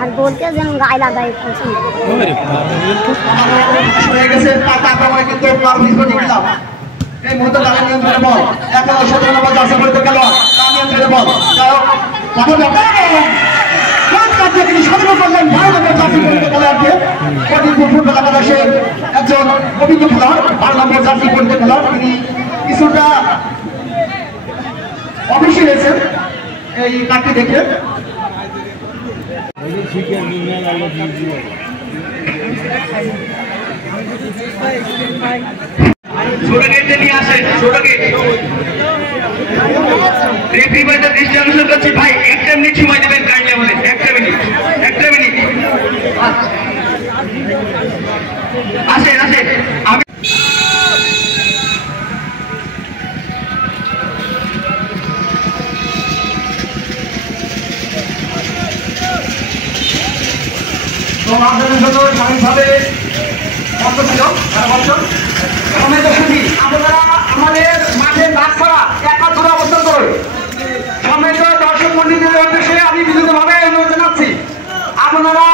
আর বলতে যেন গায়ে লাগাই পছন্দ হয়ে গেছে তারপরে কিন্তু এই মুহূর্তে তারা নিয়ন্ত্রণে বল এখন 17 নম্বর জার্সি পরিহিত খেলোয়াড় তার নিয়ন্ত্রণে বল যাই হোক তিনি সতর্ক করলেন 12 নম্বর জার্সি পরিহিত খেলোয়াড়কে কঠিনপুর ফুটবল একাদশের একজন অভিজ্ঞ খেলোয়াড় 12 নম্বর জার্সি পরিহিত খেলোয়াড় তিনি কিছুটা অবশ্যই হয়েছেন এই কার্ডটি দেখে ছোট গেটে নিয়ে আসেন ছোট গেট রেফারি ভাইদের দৃষ্টি আকর্ষণ করছি ভাই একটা মিনিট সময় দেবেন কাইন্ডলি আমাদের একটা মিনিট আসেন আমি তো আপনাদের জন্য স্বাভাবিকভাবে বন্ধ ছিল আপনারা আমাদের মাঠের বাদ ছাড়া এক হাত ধরে অবস্থান করুন সম্মানিত দর্শক মন্ডলীদের উদ্দেশ্যে আমি বিনীতভাবে অনুরোধ জানাচ্ছি আপনারা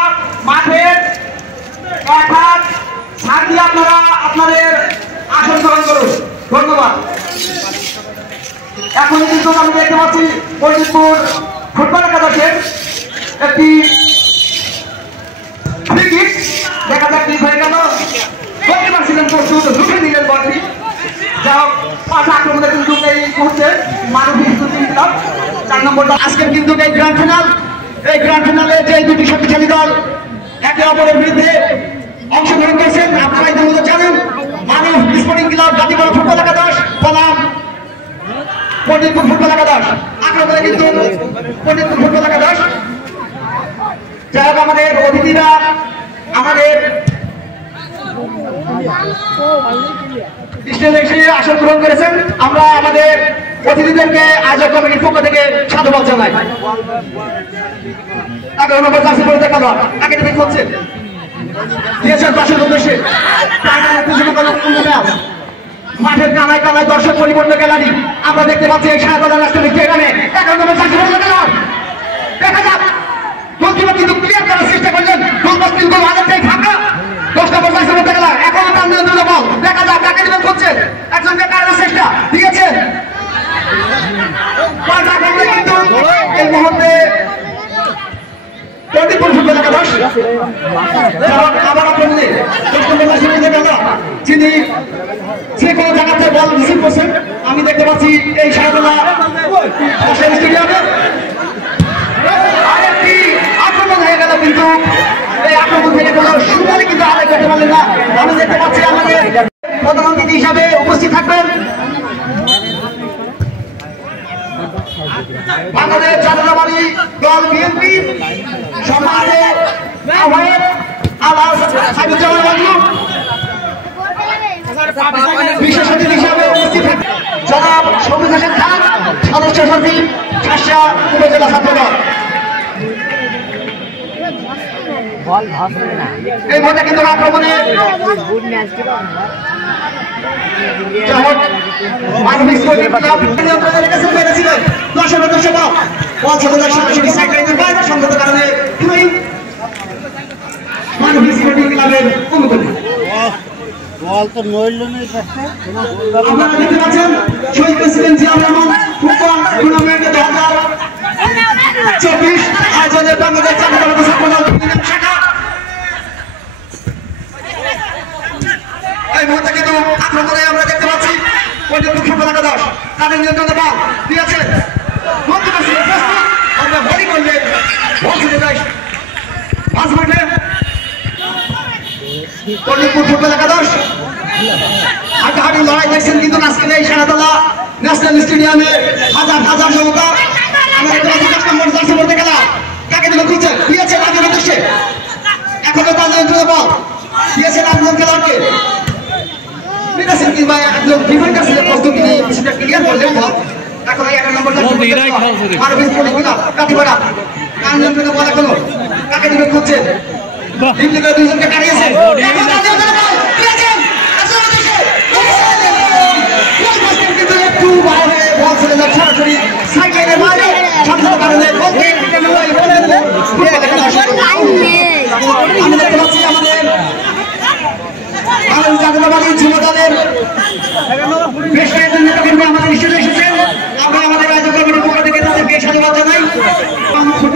মাঠের এক হাত ছাড় দিয়ে আপনারা আপনাদের আসন গ্রহণ করুন ধন্যবাদ এখন কিন্তু আমি দেখতে পাচ্ছি ফরিদপুর ফুটবল একাদশের একটি দেখা যাক কি হয়ে গেল ছিলেন প্রস্তুত লুকে দিলেন বলটি যা হোক পাঁচ আক্রমণে কিন্তু এই মুহূর্তে মানবিক 4 নম্বরটা আজকের কিন্তু এই গ্র্যান্ড ফিনালে যে দুটি শক্তিশালী দল একে অপরের বিরুদ্ধে অংশগ্রহণ করেছেন আপনারা ইতিমধ্যে জানেন মানব স্পোর্টিং ক্লাব গাজীপুর ফুটবল একাদশ বনাম ফরিদপুর ফুটবল একাদশ আক্রমণে কিন্তু ফরিদপুর ফুটবল একাদশ যাই হোক আমাদের অতিথিরা আমাদের স্টেজে এসে আসন গ্রহণ করেছেন আমরা আমাদের অতিথিদেরকে আয়োজক কমিটির পক্ষ থেকে সাধুবাদ জানাই 11 নম্বর জার্সি পরিহিত খেলোয়াড় একাডেমিক হচ্ছে দিয়েছেন দর্শক উদ্দেশ্যে মাঠের কানায় কানায় দর্শক পরিপূর্ণ গ্যালারি আমরা দেখতে পাচ্ছি এই সাহায্য রাষ্ট্রপতি এখানে 11 নম্বর জার্সি পরিহিত খেলোয়াড় দেখা যাক গোলকিপার কিন্তু ক্লিয়ার করার চেষ্টা করলেন গোলপাস কিন্তু আগেরটাই ফাঁকা 10 নম্বর জার্সি পরিহিত খেলোয়াড় এখন তার নিয়ন্ত্রণে বল দেখা যাক কাকে দিবেন করছেন একজনকে কারার চেষ্টা দিয়েছেন কিন্তু এই মুহূর্তে ফরিদপুর ফুটবল একাদশ আবার আক্রমণে 10 নম্বর জার্সি পরিহিত খেলোয়াড় যিনি যে কোনো জায়গাতে বল রিসিভ করছেন আমি দেখতে পাচ্ছি এই সাহায্যটা স্টেডিয়ামে আরেকটি আক্রমণ হয়ে গেল কিন্তু এই আক্রমণ থেকে কোনো সুবিধা কিন্তু আদায় করতে পারলেন না আমি দেখতে পাচ্ছি আমাদের প্রধান অতিথি হিসাবে উপস্থিত থাকবেন বাংলাদেশ জাতীয়তাবাদী দল বিএনপি সম্মানিত আহ্বায়ক আলহাজ সাইদুজ্জামান বাবলু বিশেষ অতিথি হিসাবে উপস্থিত থাকবেন জনাব শফিক হোসেন খান সদস্য সচিব শাসা উপজেলা ছাত্রদল এই মধ্যে কিন্তু আক্রমণে মানবিক ক্লাবের অনুকূলে বল তো নইল নেই আপনারা দেখতে পাচ্ছেন Shaheed president Ziaur Rahman football tournament 2024 আয়োজনের বাংলাদেশ জাতীয়তাবাদী ছাত্রদল শাখা এই মুহূর্তে কিন্তু আক্রমণে আমরা দেখতে পাচ্ছি ফরিদপুর ফুটবল একাদশ তাদের নিয়ন্ত্রণে বল দিয়েছে আমরা বলি করলেন বল ছেড়ে যায় পাঁচ মিনিটে ফরিদপুর ফুটবল একাদশ হাঁটাহাঁটি লড়াই দেখছেন কিন্তু আজকের এই সারাতলা ন্যাশনাল স্টেডিয়ামে হাজার হাজার জনতা আমাদের 10 নম্বর জার্সি পরিহিত খেলা কাকে দিল খুঁজছে দিয়েছে রাজের উদ্দেশ্যে এখনো তার নিয়ন্ত্রণে বল দিয়েছে রাজের খেলোয়াড়কে কিংবা একজন ডিফেন্ডার ছিলেন প্রস্তুতি নিয়ে কিছুটা ক্লিয়ার করলেন বল এখন 11 নম্বর জার্সি মানবিক খেলা কাটিপাড়া কার নিয়ন্ত্রণে বল এখনো কাকে দিল খুঁজছে টিম থেকে দুইজনকে কাটিয়েছে সরাসরি সাইকেলের বাইরে কারণে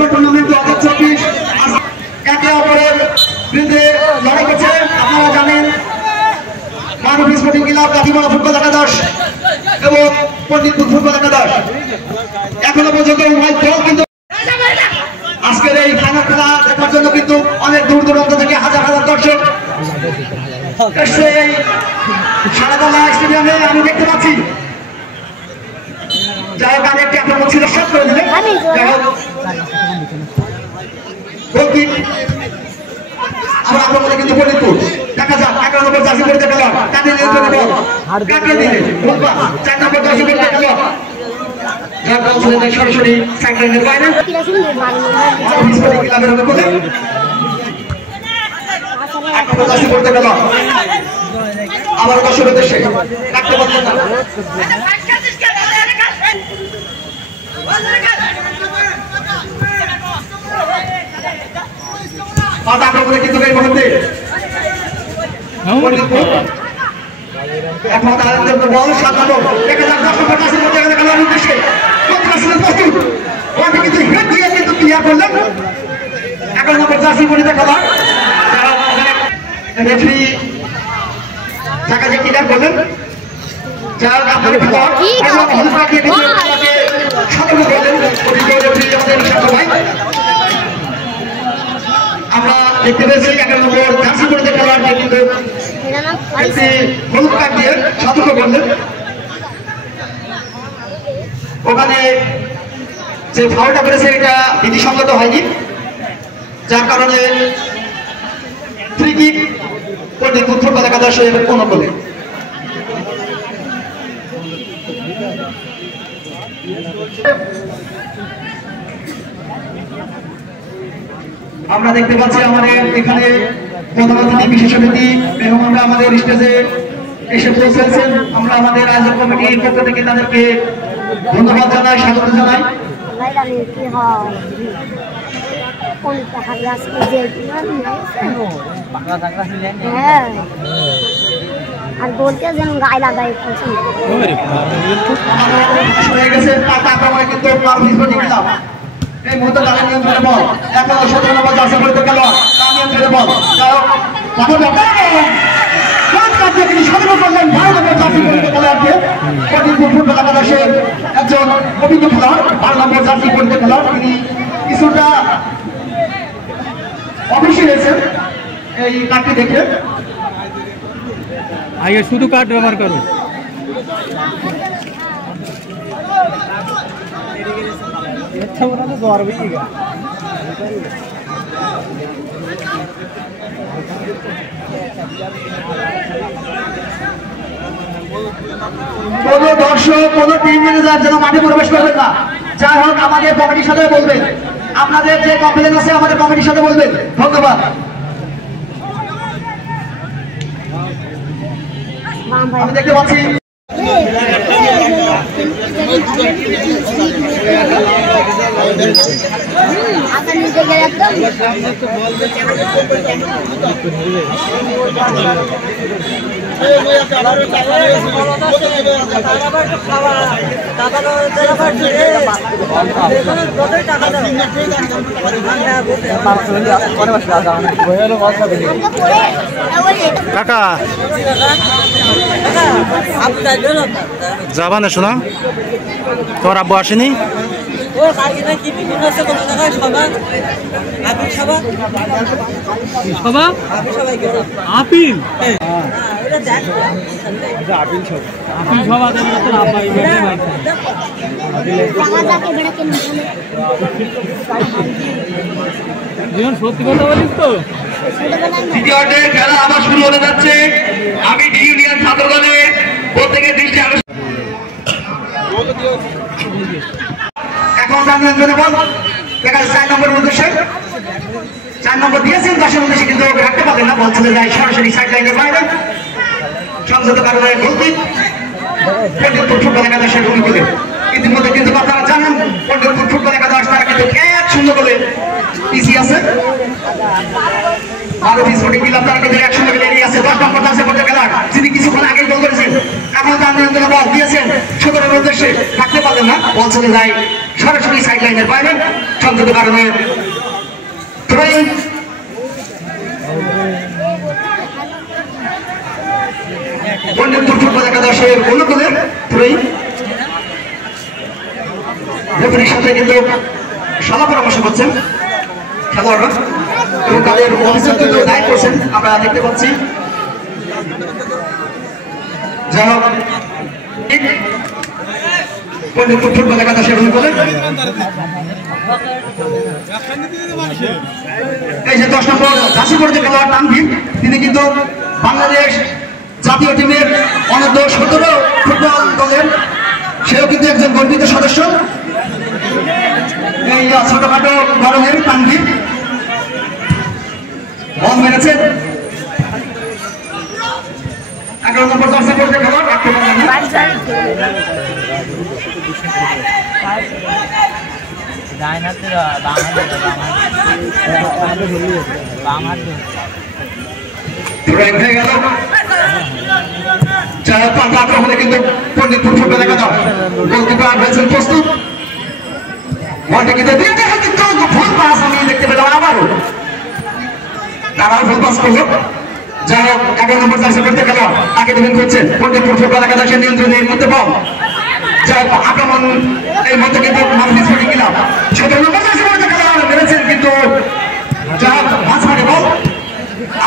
ফুটবল টুর্নামেন্ট 2024 একে অপরের বিরুদ্ধে লড়াই করছে। আপনারা জানেন মানব স্পোর্টিং ক্লাব কাঠিমারা ফুটবল একাদশ এবং পণ্ডিতপুর ফুটবল একাদশ এখনো পর্যন্ত উভয় দল কিন্তু আজকের এই ফাইনাল খেলা দেখার জন্য কিন্তু অনেক দূর দূরান্ত থেকে হাজার হাজার দর্শক এসে এই সারাদলা স্টেডিয়ামে আমি দেখতে পাচ্ছি। যাই হোক আমি একটি আক্রমণ ছিল সব করে দিলেন। যাই হোক গোলকিক আমরা আক্রমণে কিন্তু পণ্ডিতপুর দেখা যাক 11 নম্বর জার্সি পরে দেখা যাক কাকে নিয়ন্ত্রণে বল কাকে দিলে বলবা 4 নম্বর জার্সি পরে দেখা যাক যার বল ছেড়ে দেয় সরাসরি সাইডলাইনের বাইরে ক্লাবের হবে বলে 1 নম্বর জার্সি পরে দেখা যাক আবার দর্শকের দেশে রাখতে পারলেন না। পাতা আক্রমণে কিন্তু এই মুহূর্তে এখন তাদের জন্য বল 7 নম্বর দেখা যাক 10 নম্বর কাছে মধ্যে খেলার উদ্দেশ্যে প্রস্তুত ওখানে কিন্তু হেড দিয়ে কিন্তু ক্লিয়ার করলেন 11 নম্বর জার্সি পরিতে খেলা রেফারি টাকা যে ক্লিয়ার করলেন যার আপনাদের খেলা এবং হলফাকে কিন্তু তাকে সতর্ক করলেন অভিজ্ঞ রেফারি আমাদের সাথে ভাই আমরা দেখতে পেয়েছি 11 নম্বর জার্সি পরিতে খেলার যে কিন্তু একটি হলুদ কার্ড দিয়ে সতর্ক করলেন। ওখানে যে ফাউলটা করেছে এটা বিধিসঙ্গত হয়নি যার কারণে ফ্রি কিক পণ্ডিতপুর ফুটবল একাদশের অনুকূলে। আমরা দেখতে পাচ্ছি আমাদের এখানে প্রধান অতিথি বিশেষ অতিথি মেহমানরা আমাদের স্টেজে এসে পৌঁছেছেন। আমরা আমাদের আয়োজক কমিটির পক্ষ থেকে তাদেরকে ধন্যবাদ জানাই, স্বাগত জানাই। আর বলতে যেন গায়ে লাগাই হয়ে গেছে কিন্তু এই মুহূর্তে তাদের নিয়ন্ত্রণে বল 17 নম্বর জার্সি পরিতে গেল তার নিয়ন্ত্রণে বল যাই হোক তিনি সতর্ক করলেন 12 নম্বর জার্সি পরিতে খেলোয়াড়কে পণ্ডিতপুর ফুটবল একাদশের একজন অভিজ্ঞ খেলোয়াড় 12 নম্বর জার্সি পরিতে খেলোয়াড় তিনি কিছুটা অবশ্যই হয়েছেন এই কার্ডটি দেখে। আগে শুধু কার্ড ব্যবহার করো কোন দর্শক কোন টিম ম্যানেজার যেন মাঠে প্রবেশ করবেন না। যাই হোক আমাদের কমিটির সাথে বলবেন, আপনাদের যে কমপ্লেন আছে আমাদের কমিটির সাথে বলবেন। ধন্যবাদ। আমি দেখতে পাচ্ছি কাকা যাবা না শোনা তোমার আব্বু আসেনি আপিল সত্যি কথা বলিস তো। দ্বিতীয়ার্ধে খেলা আবার শুরু হতে যাচ্ছে। আমি ডি ইউনিয়ন ছাত্র দলে প্রত্যেকের দৃষ্টি এখন বল দেখা 4 নম্বর উদ্দেশ্যে 4 নম্বর দিয়েছেন 10 উদ্দেশ্যে কিন্তু রাখতে পারলেন না, বল চলে যায় সরাসরি সাইড লাইনের বাইরে। সংযত কারণে গোলকিক পণ্ডিতপুর ফুটবল একাদশের অনুকূলে। ইতিমধ্যে কিন্তু আপনারা জানেন পণ্ডিতপুর ফুটবল একাদশ তারা কিন্তু 1-0 গোলে পিছিয়ে আছে। মানব স্পোর্টিং ক্লাব তারা কিন্তু 1-0 গোলে এগিয়ে আছে। 10 নম্বর জার্সি পরে খেলোয়াড় যিনি কিছুক্ষণ আগে গোল করেছেন এখন তার নিয়ন্ত্রণে বল দিয়েছেন 17 উদ্দেশ্যে রাখতে পারলেন না, বল চলে যায় সরাসরি সাইড লাইনের বাইরে সংযত কারণে থ্রোয়িং পণ্ডিতপুর ফুটবল একাদশের অনুকূলে থ্রোয়িং রেফারির সাথে কিন্তু সলা পরামর্শ করছেন খেলোয়াড়রা এবং তাদের অফিসার কিন্তু দায়িত্ব করছেন আমরা দেখতে পাচ্ছি। যাই হোক পণ্ডিতপুর ফুটবল একাদশের অনুকূলে এই যে 10 নম্বর জার্সি পরে যে খেলোয়াড় তানভীর, তিনি কিন্তু বাংলাদেশ জাতীয় টিমের অনূর্ধ্ব 17 ফুটবল দলের সেও কিন্তু একজন গর্বিত সদস্য। এই ছোটখাটো ধরনের তানভীর বল মেরেছে 11 নম্বর জার্সি পরে যে খেলোয়াড় হয়ে গেল। আক্রমণে কিন্তু পণ্ডিতপুর ফুটবল একাদশ গোলকিপার হয়েছেন প্রস্তুত। বলটা কিন্তু ভুল পাস আমি দেখতে পেলাম আবারও, তারাও ভুল পাস করলো। যাই হোক 11 নম্বর জার্সি পরে খেলোয়াড় তাকে ডিফেন্ড করছেন পণ্ডিতপুর ফুটবল একাদশের নিয়ন্ত্রণের মধ্যে বল। যাই হোক আক্রমণ এই মধ্যে কিন্তু মানবিক স্পোর্টিং ক্লাব 17 নম্বর জার্সি পরে খেলোয়াড় মেরেছেন কিন্তু যাই হোক মাঝমাঠে বল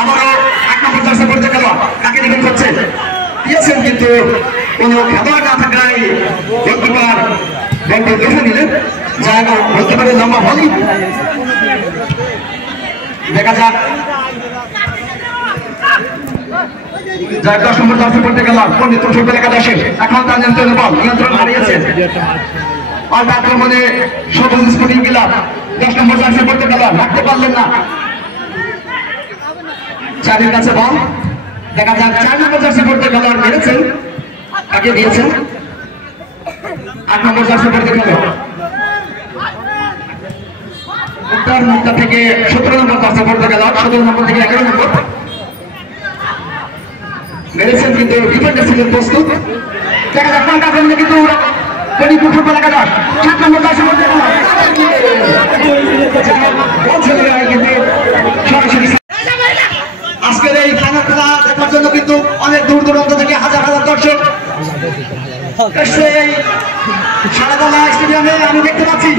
আবারও 8 নম্বর জার্সি পরে খেলোয়াড় তাকে ডিফেন্ড করছে দিয়েছেন কিন্তু কোনো খেলোয়াড় না থাকায় গোলকিপার বলটি দেখে নিলেন। যাই হোক গোলকিপারের লম্বা বলই দেখা যাক। যাই 10 নম্বর জার্সি পরে খেলোয়াড় পণ্ডিতপুর ফুটবল একাদশের এখন তার নিয়ন্ত্রণে বল নিয়ন্ত্রণ হারিয়েছেন। পাল্টা আক্রমণে সবুজ স্পোর্টিং ক্লাব 10 নম্বর জার্সি পরে খেলোয়াড় রাখতে পারলেন না, চারের কাছে বল দেখা যাক। 4 নম্বর জার্সি পরে খেলোয়াড় মেরেছেন তাকে দিয়েছেন 8 নম্বর জার্সি পরে খেলোয়াড় উত্তর মুক্তা থেকে 17 নম্বর জার্সি পরে খেলোয়াড় 17 নম্বর থেকে 11 নম্বর মেরেছেন কিন্তু ডিফেন্ডার ছিলেন প্রস্তুত। দেখা যাক পাল্টা আক্রমণে কিন্তু পণ্ডিতপুর ফুটবল একাদশ 7 নম্বর জার্সি পরে খেলোয়াড় সরাসরি আজকের এই ফাইনাল খেলা দেখার জন্য কিন্তু অনেক দূর দূরান্ত থেকে হাজার হাজার দর্শক এসে এই সারাতলা স্টেডিয়ামে আমি দেখতে পাচ্ছি।